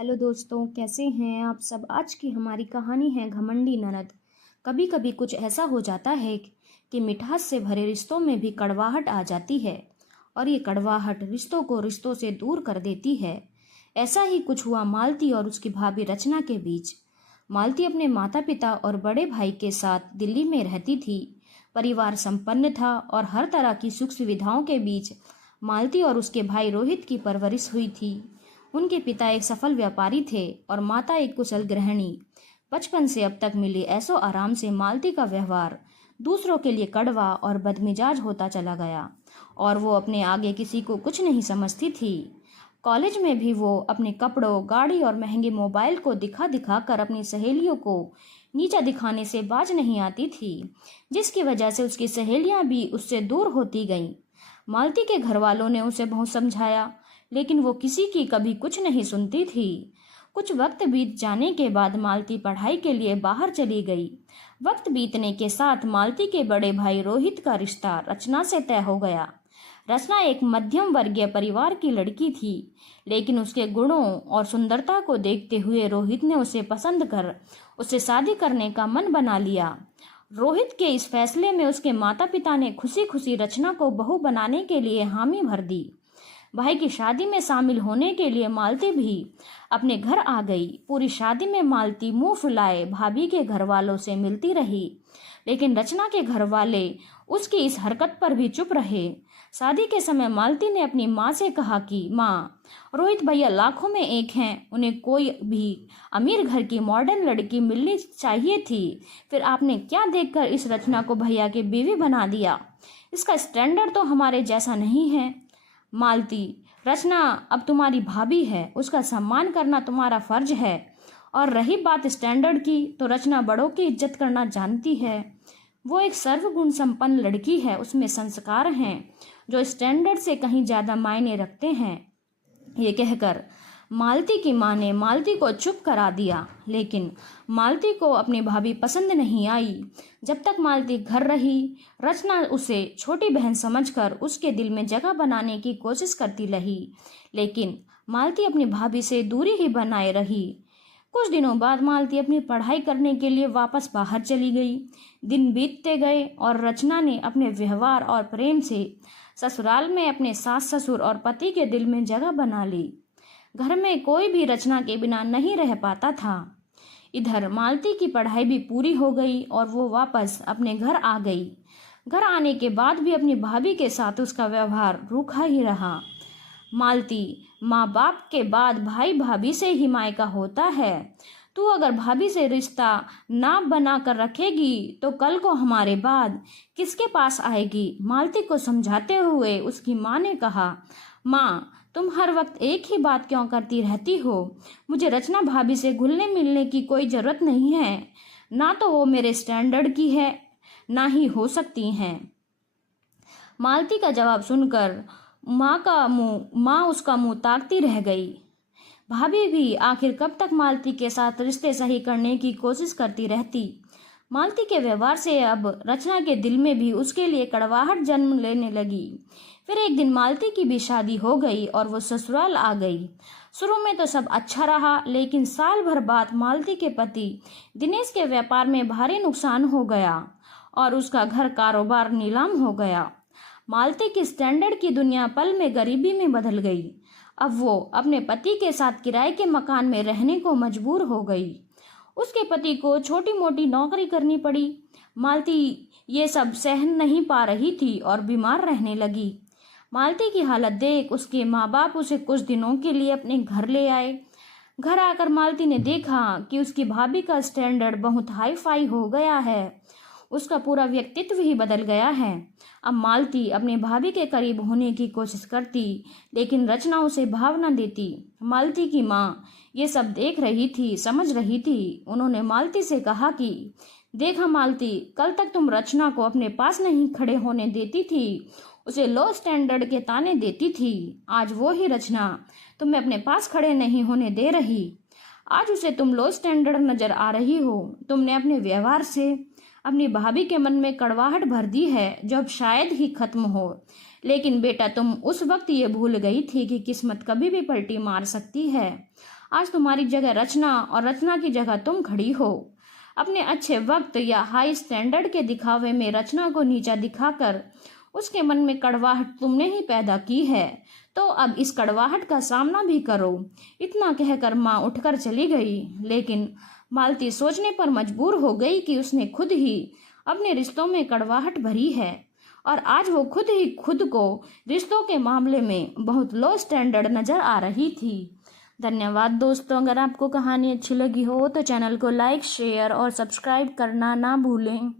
Hello दोस्तों, कैसे हैं आप सब। आज की हमारी कहानी है घमंडी ननद। कभी कभी कुछ ऐसा हो जाता है कि मिठास से भरे रिश्तों में भी कड़वाहट आ जाती है और ये कड़वाहट रिश्तों को रिश्तों से दूर कर देती है। ऐसा ही कुछ हुआ मालती और उसकी भाभी रचना के बीच। मालती अपने माता पिता और बड़े भाई के साथ दिल्ली में रहती थी। परिवार संपन्न था और हर तरह की सुख सुविधाओं के बीच मालती और उसके भाई रोहित की परवरिश हुई थी। उनके पिता एक सफल व्यापारी थे और माता एक कुशल गृहिणी। बचपन से अब तक मिले ऐसो आराम से मालती का व्यवहार दूसरों के लिए कड़वा और बदमिजाज होता चला गया और वो अपने आगे किसी को कुछ नहीं समझती थी। कॉलेज में भी वो अपने कपड़ों, गाड़ी और महंगे मोबाइल को दिखा दिखा कर अपनी सहेलियों को नीचा दिखाने से बाज नहीं आती थी, जिसकी वजह से उसकी सहेलियां भी उससे दूर होती गईं। मालती के घर वालों ने उसे बहुत समझाया, लेकिन वो किसी की कभी कुछ नहीं सुनती थी। कुछ वक्त बीत जाने के बाद मालती पढ़ाई के लिए बाहर चली गई। वक्त बीतने के साथ मालती के बड़े भाई रोहित का रिश्ता रचना से तय हो गया। रचना एक मध्यम वर्गीय परिवार की लड़की थी, लेकिन उसके गुणों और सुंदरता को देखते हुए रोहित ने उसे पसंद कर उससे शादी करने का मन बना लिया। रोहित के इस फैसले में उसके माता पिता ने खुशी खुशी रचना को बहू बनाने के लिए हामी भर दी। भाई की शादी में शामिल होने के लिए मालती भी अपने घर आ गई। पूरी शादी में मालती मुंह फुलाए भाभी के घर वालों से मिलती रही, लेकिन रचना के घर वाले उसकी इस हरकत पर भी चुप रहे। शादी के समय मालती ने अपनी माँ से कहा कि माँ, रोहित भैया लाखों में एक हैं, उन्हें कोई भी अमीर घर की मॉडर्न लड़की मिलनी चाहिए थी। फिर आपने क्या देखकर इस रचना को भैया की बीवी बना दिया? इसका स्टैंडर्ड तो हमारे जैसा नहीं है। मालती, रचना अब तुम्हारी भाभी है, उसका सम्मान करना तुम्हारा फर्ज है। और रही बात स्टैंडर्ड की, तो रचना बड़ों की इज्जत करना जानती है। वो एक सर्वगुण संपन्न लड़की है, उसमें संस्कार हैं जो स्टैंडर्ड से कहीं ज़्यादा मायने रखते हैं। ये कहकर मालती की माँ ने मालती को चुप करा दिया, लेकिन मालती को अपनी भाभी पसंद नहीं आई। जब तक मालती घर रही, रचना उसे छोटी बहन समझकर उसके दिल में जगह बनाने की कोशिश करती रही, लेकिन मालती अपनी भाभी से दूरी ही बनाए रही। कुछ दिनों बाद मालती अपनी पढ़ाई करने के लिए वापस बाहर चली गई। दिन बीतते गए और रचना ने अपने व्यवहार और प्रेम से ससुराल में अपने सास ससुर और पति के दिल में जगह बना ली। घर में कोई भी रचना के बिना नहीं रह पाता था। इधर मालती की पढ़ाई भी पूरी हो गई और वो वापस अपने घर आ गई। घर आने के बाद भी अपनी भाभी के साथ उसका व्यवहार रूखा ही रहा। मालती, माँ बाप के बाद भाई भाभी से ही मायका होता है। तू अगर भाभी से रिश्ता ना बना कर रखेगी तो कल को हमारे बाद किसके पास आएगी? मालती को समझाते हुए उसकी माँ ने कहा, माँ, तुम हर वक्त एक ही बात क्यों करती रहती हो? मुझे रचना भाभी से घुलने मिलने की कोई ज़रूरत नहीं है। ना तो वो मेरे स्टैंडर्ड की है, ना ही हो सकती हैं। मालती का जवाब सुनकर माँ उसका मुंह ताकती रह गई। भाभी भी आखिर कब तक मालती के साथ रिश्ते सही करने की कोशिश करती रहती। मालती के व्यवहार से अब रचना के दिल में भी उसके लिए कड़वाहट जन्म लेने लगी। फिर एक दिन मालती की भी शादी हो गई और वो ससुराल आ गई। शुरू में तो सब अच्छा रहा, लेकिन साल भर बाद मालती के पति दिनेश के व्यापार में भारी नुकसान हो गया और उसका घर कारोबार नीलाम हो गया। मालती की स्टैंडर्ड की दुनिया पल में गरीबी में बदल गई। अब वो अपने पति के साथ किराए के मकान में रहने को मजबूर हो गई। उसके पति को छोटी मोटी नौकरी करनी पड़ी। मालती ये सब सहन नहीं पा रही थी और बीमार रहने लगी। मालती की हालत देख उसके माँ बाप उसे कुछ दिनों के लिए अपने घर ले आए। घर आकर मालती ने देखा कि उसकी भाभी का स्टैंडर्ड बहुत हाई फाई हो गया है। उसका पूरा व्यक्तित्व ही बदल गया है। अब मालती अपने भाभी के करीब होने की कोशिश करती, लेकिन रचना उसे भाव न देती। मालती की माँ ये सब देख रही थी, समझ रही थी। उन्होंने मालती से कहा कि देखा मालती, कल तक तुम रचना को अपने पास नहीं खड़े होने देती थी, उसे लो स्टैंडर्ड के ताने देती थी। आज वो ही रचना तुम्हें अपने पास खड़े नहीं होने दे रही। आज उसे तुम लो स्टैंडर्ड नजर आ रही हो। तुमने अपने व्यवहार से अपनी भाभी के मन में कड़वाहट भर दी है, जो अब शायद ही खत्म हो। लेकिन बेटा, तुम उस वक्त ये भूल गई थी कि किस्मत कभी भी पलटी मार सकती है। आज तुम्हारी जगह रचना और रचना की जगह तुम खड़ी हो। अपने अच्छे वक्त या हाई स्टैंडर्ड के दिखावे में रचना को नीचा दिखाकर उसके मन में कड़वाहट तुमने ही पैदा की है, तो अब इस कड़वाहट का सामना भी करो। इतना कहकर माँ उठकर चली गई, लेकिन मालती सोचने पर मजबूर हो गई कि उसने खुद ही अपने रिश्तों में कड़वाहट भरी है और आज वो खुद ही खुद को रिश्तों के मामले में बहुत लो स्टैंडर्ड नज़र आ रही थी। धन्यवाद दोस्तों। अगर आपको कहानी अच्छी लगी हो तो चैनल को लाइक, शेयर और सब्सक्राइब करना ना भूलें।